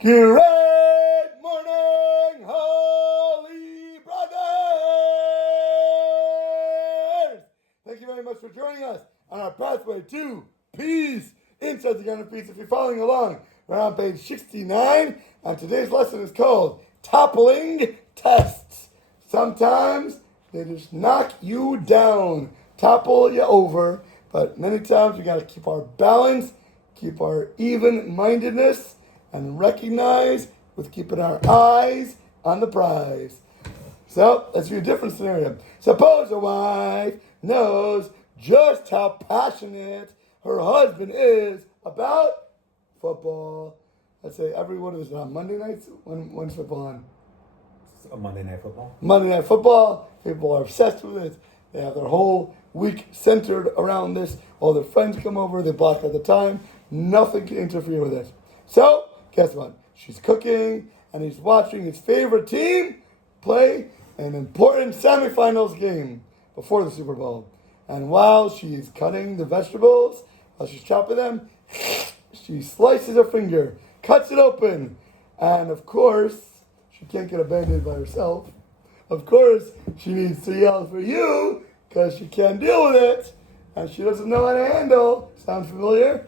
Great morning, Holy Brothers! Thank you very much for joining us on our pathway to peace. Inside the Garden of Peace. If you're following along, we're on page 69, and today's lesson is called Toppling Tests. Sometimes they just knock you down, topple you over, but many times we got to keep our balance, keep our even-mindedness, and recognize with keeping our eyes on the prize. So, let's view a different scenario. Suppose a wife knows just how passionate her husband is about football. Let's say every one of us on Monday nights. When's football on? Monday Night Football. Monday Night Football. People are obsessed with it. They have their whole week centered around this. All their friends come over. They block out the time. Nothing can interfere with it. So, guess what? She's cooking and he's watching his favorite team play an important semifinals game before the Super Bowl. And while she's cutting the vegetables, while she's chopping them, she slices her finger, cuts it open, and of course, she can't get a Band-Aid by herself. Of course, she needs to yell for you because she can't deal with it, and she doesn't know how to handle. Sound familiar?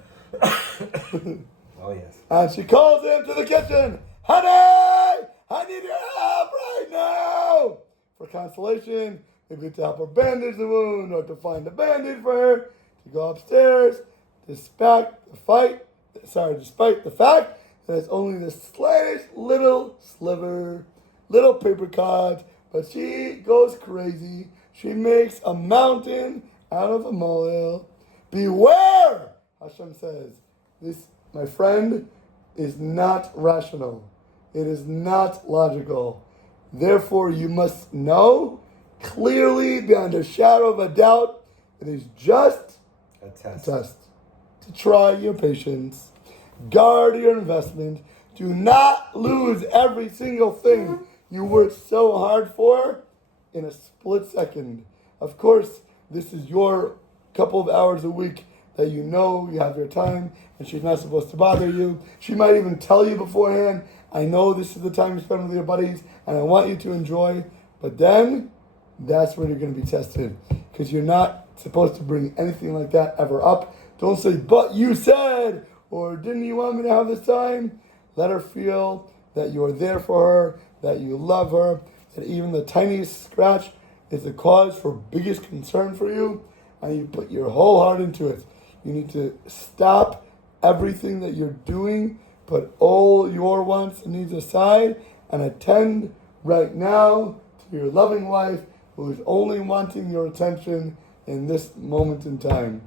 Oh, yes. And she calls him to the kitchen. Honey, I need your help right now. For consolation, maybe to help her bandage the wound or to find a Band-Aid for her, to go upstairs, despite the fact that it's only the slightest little sliver, little paper cut, but she goes crazy. She makes a mountain out of a molehill. Beware, Hashem says. This, my friend, is not rational. It is not logical. Therefore, you must know clearly, beyond a shadow of a doubt, it is just A test. To try your patience. Guard your investment. Do not lose every single thing you worked so hard for in a split second. Of course, this is your couple of hours a week that you know you have your time and she's not supposed to bother you. She might even tell you beforehand, I know this is the time you spend with your buddies and I want you to enjoy. But then, that's when you're going to be tested because you're not supposed to bring anything like that ever up. Don't say, but you said, or didn't you want me to have this time? Let her feel that you're there for her, that you love her, that even the tiniest scratch is the cause for biggest concern for you, and you put your whole heart into it. You need to stop everything that you're doing, put all your wants and needs aside, and attend right now to your loving wife who is only wanting your attention in this moment in time.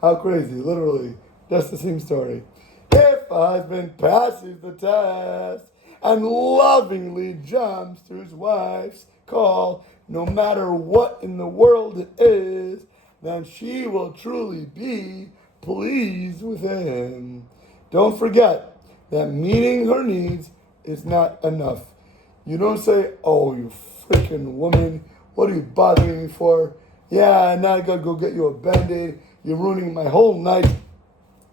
How crazy, literally, just the same story. If a husband passes the test and lovingly jumps to his wife's call, no matter what in the world it is, then she will truly be pleased with him. Don't forget that meeting her needs is not enough. You don't say, oh, you freaking woman, what are you bothering me for? Yeah, now I gotta go get you a Band-Aid. You're ruining my whole night.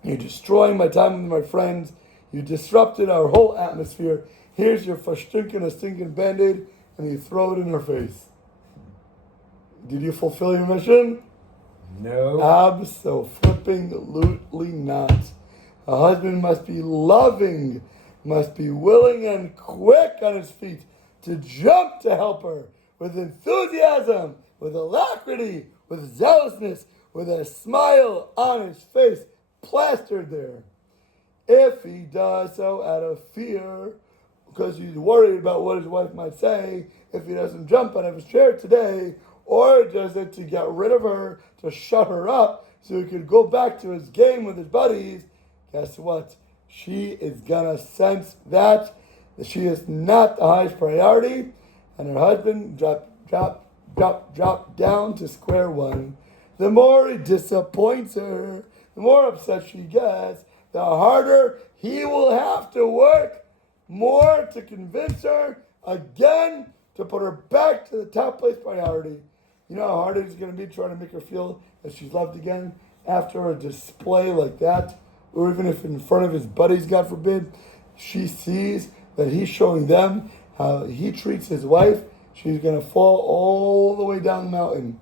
You're destroying my time with my friends. You disrupted our whole atmosphere. Here's your stinking Band-Aid, and you throw it in her face. Did you fulfill your mission? No. Abso-flipping-lutely not. A husband must be loving, must be willing and quick on his feet to jump to help her with enthusiasm, with alacrity, with zealousness, with a smile on his face plastered there. If he does so out of fear, because he's worried about what his wife might say, if he doesn't jump out of his chair today, or does it to get rid of her, to shut her up, so he could go back to his game with his buddies, guess what? She is gonna sense that she is not the highest priority, and her husband drop down to square one. The more he disappoints her, the more upset she gets, the harder he will have to work more to convince her again to put her back to the top place priority. You know how hard it's going to be trying to make her feel that she's loved again after a display like that, or even if in front of his buddies, God forbid. she sees that he's showing them how he treats his wife, she's going to fall all the way down the mountain.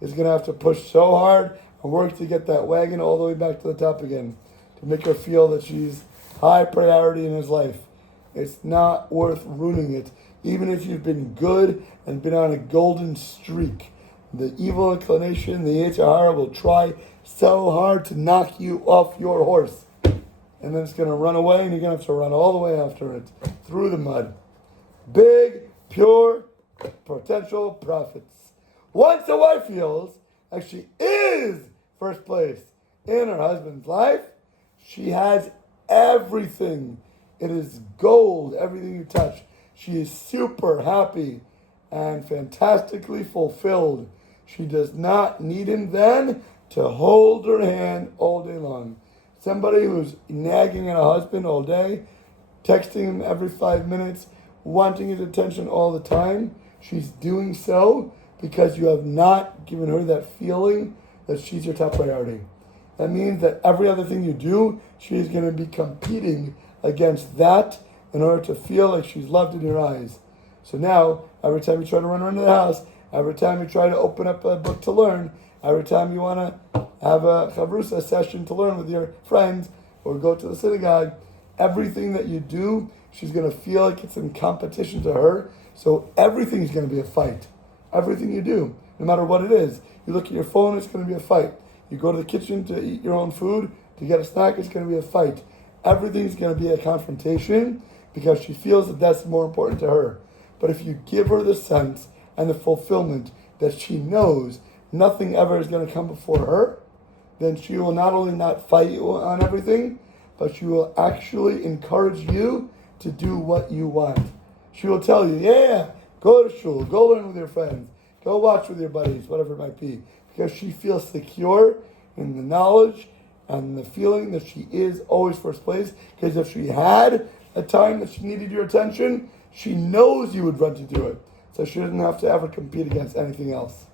He's going to have to push so hard and work to get that wagon all the way back to the top again, to make her feel that she's high priority in his life. It's not worth ruining it. Even if you've been good and been on a golden streak, the evil inclination, the Yetzer Hara, will try so hard to knock you off your horse. And then it's going to run away, and you're going to have to run all the way after it, through the mud. Big, pure, potential profits. Once a wife feels like she is first place in her husband's life, she has everything. It is gold, everything you touch. She is super happy and fantastically fulfilled. She does not need him then to hold her hand all day long. Somebody who's nagging at a husband all day, texting him every 5 minutes, wanting his attention all the time, she's doing so because you have not given her that feeling that she's your top priority. That means that every other thing you do, she's going to be competing against that in order to feel like she's loved in your eyes. So now, every time you try to run around the house, every time you try to open up a book to learn, every time you want to have a chavrusa session to learn with your friends or go to the synagogue, everything that you do, she's going to feel like it's in competition to her. So everything's going to be a fight. Everything you do, no matter what it is. You look at your phone, it's going to be a fight. You go to the kitchen to eat your own food, to get a snack, it's going to be a fight. Everything's going to be a confrontation because she feels that that's more important to her. But if you give her the sense and the fulfillment that she knows nothing ever is going to come before her, then she will not only not fight you on everything, but she will actually encourage you to do what you want. She will tell you, yeah, go to shul, go learn with your friends, go watch with your buddies, whatever it might be, because she feels secure in the knowledge and the feeling that she is always first place. Because if she had a time that she needed your attention, she knows you would run to do it. So she doesn't have to ever compete against anything else.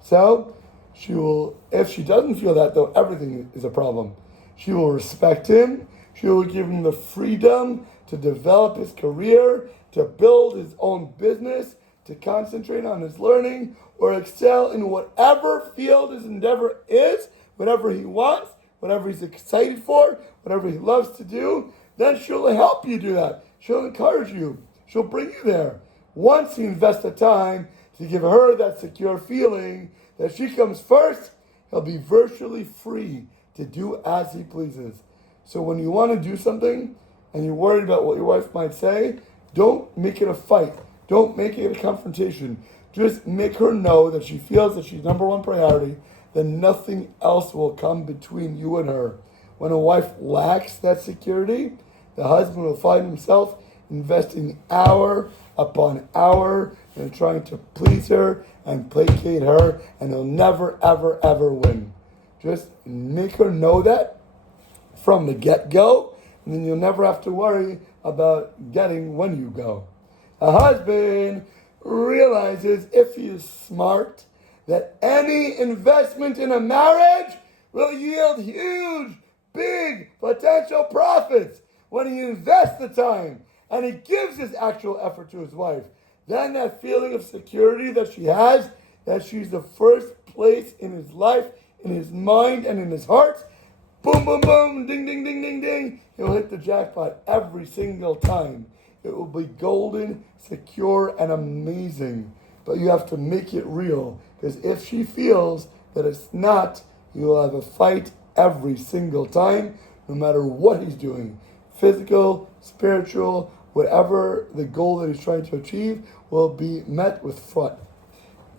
So she will, if she doesn't feel that though, everything is a problem. She will respect him. She will give him the freedom to develop his career, to build his own business, to concentrate on his learning, or excel in whatever field his endeavor is, whatever he wants, whatever he's excited for, whatever he loves to do. Then she'll help you do that. She'll encourage you. She'll bring you there. Once you invest the time to give her that secure feeling that she comes first, he'll be virtually free to do as he pleases. So when you want to do something and you're worried about what your wife might say, don't make it a fight. Don't make it a confrontation. Just make her know that she feels that she's number one priority, then nothing else will come between you and her. When a wife lacks that security, the husband will find himself investing hour upon hour in trying to please her and placate her, and he'll never, ever, ever win. Just make her know that from the get-go, and then you'll never have to worry about getting when you go. A husband realizes, if he is smart, that any investment in a marriage will yield huge, big potential profits when he invests the time and he gives his actual effort to his wife. Then that feeling of security that she has, that she's the first place in his life, in his mind, and in his heart, boom, boom, boom, ding, ding, ding, ding, ding, he'll hit the jackpot every single time. It will be golden, secure, and amazing. But you have to make it real, because if she feels that it's not, you will have a fight every single time, no matter what he's doing. Physical, spiritual, whatever the goal that he's trying to achieve will be met with fun.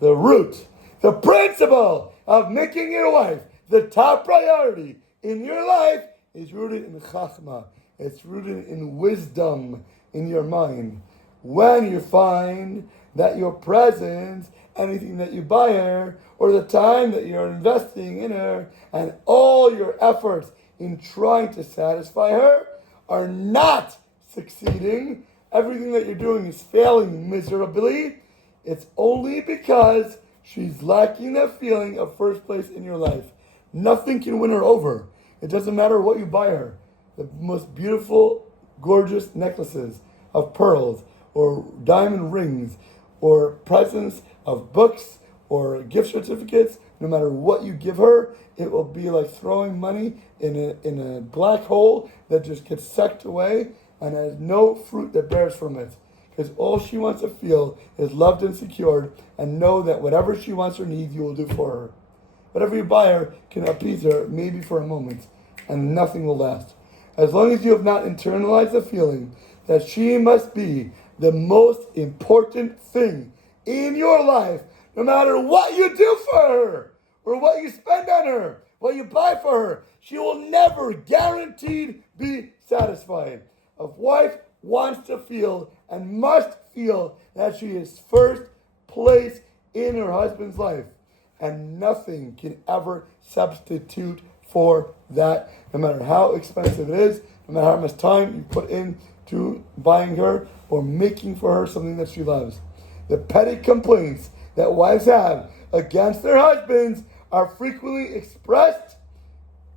The root, the principle of making your wife the top priority in your life is rooted in chachma. It's rooted in wisdom in your mind. When you find that your presence, anything that you buy her, or the time that you're investing in her, and all your efforts in trying to satisfy her are not succeeding, everything that you're doing is failing miserably, it's only because she's lacking that feeling of first place in your life. Nothing can win her over. It doesn't matter what you buy her. The most beautiful gorgeous necklaces of pearls or diamond rings or presents of books or gift certificates, no matter what you give her, it will be like throwing money in a black hole that just gets sucked away and has no fruit that bears from it. Because all she wants to feel is loved and secured and know that whatever she wants or needs, you will do for her. Whatever you buy her can appease her, maybe for a moment, and nothing will last. As long as you have not internalized the feeling that she must be the most important thing in your life, no matter what you do for her, or what you spend on her, what you buy for her, she will never guaranteed be satisfied. A wife wants to feel and must feel that she is first place in her husband's life. And nothing can ever substitute for that, no matter how expensive it is, no matter how much time you put into buying her or making for her something that she loves. The petty complaints that wives have against their husbands are frequently expressed.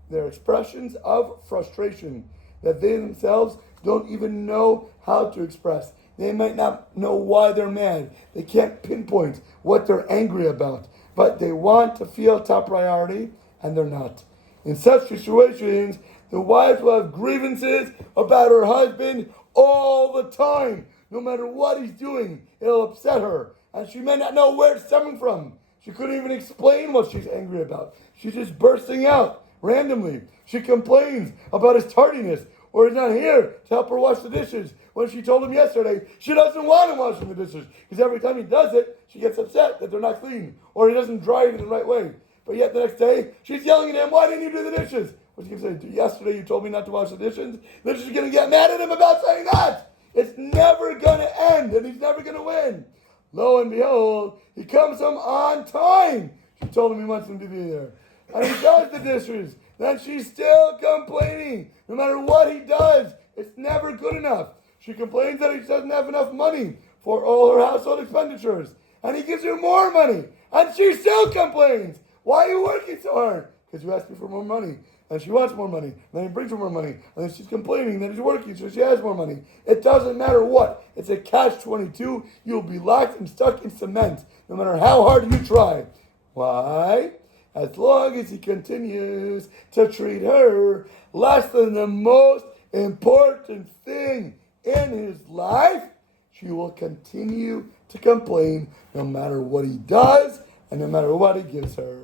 They're expressions of frustration that they themselves don't even know how to express. They might not know why they're mad. They can't pinpoint what they're angry about, but they want to feel top priority, and they're not. In such situations, the wife will have grievances about her husband all the time. No matter what he's doing, it'll upset her, and she may not know where it's coming from. She couldn't even explain what she's angry about. She's just bursting out randomly. She complains about his tardiness, or he's not here to help her wash the dishes. When she told him yesterday she doesn't want him washing the dishes, because every time he does it, she gets upset that they're not clean, or he doesn't dry it in the right way. But yet the next day, she's yelling at him, "Why didn't you do the dishes?" What she can say, "Yesterday you told me not to wash the dishes." Then she's going to get mad at him about saying that. It's never going to end, and he's never going to win. Lo and behold, he comes home on time. She told him he wants him to be there. And he does the dishes. Then she's still complaining. No matter what he does, it's never good enough. She complains that he doesn't have enough money for all her household expenditures. And he gives her more money. And she still complains. "Why are you working so hard?" "Because you asked me for more money." And she wants more money. And then he brings her more money. And then she's complaining that he's working, so she has more money. It doesn't matter what. It's a catch-22. You'll be locked and stuck in cement, no matter how hard you try. Why? As long as he continues to treat her less than the most important thing in his life, she will continue to complain no matter what he does and no matter what he gives her.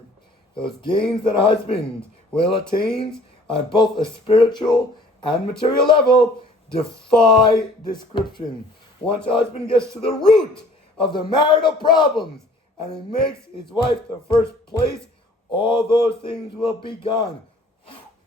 Those gains that a husband will attain on both a spiritual and material level defy description. Once a husband gets to the root of the marital problems and he makes his wife the first place, all those things will be gone.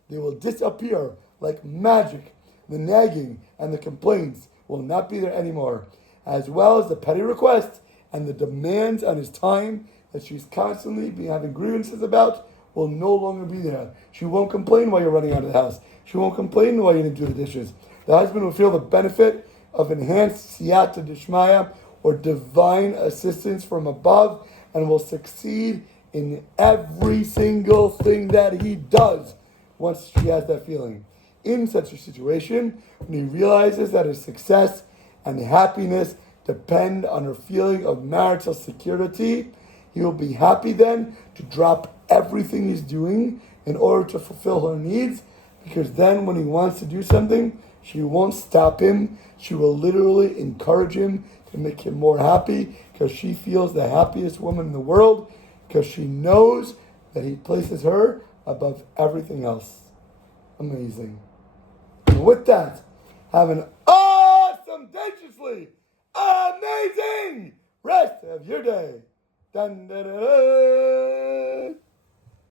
They will disappear like magic. The nagging and the complaints will not be there anymore, as well as the petty requests and the demands on his time that she's constantly been having grievances about will no longer be there. She won't complain while you're running out of the house. She won't complain while you didn't do the dishes. The husband will feel the benefit of enhanced siyata dishmaya, or divine assistance from above, and will succeed in every single thing that he does once she has that feeling. In such a situation, when he realizes that his success and happiness depend on her feeling of marital security, he will be happy then to drop everything he's doing in order to fulfill her needs, because then when he wants to do something, she won't stop him. She will literally encourage him to make him more happy, because she feels the happiest woman in the world, because she knows that he places her above everything else. Amazing. And with that, have an awesome, dangerously amazing rest of your day. Dun, dun, dun, dun.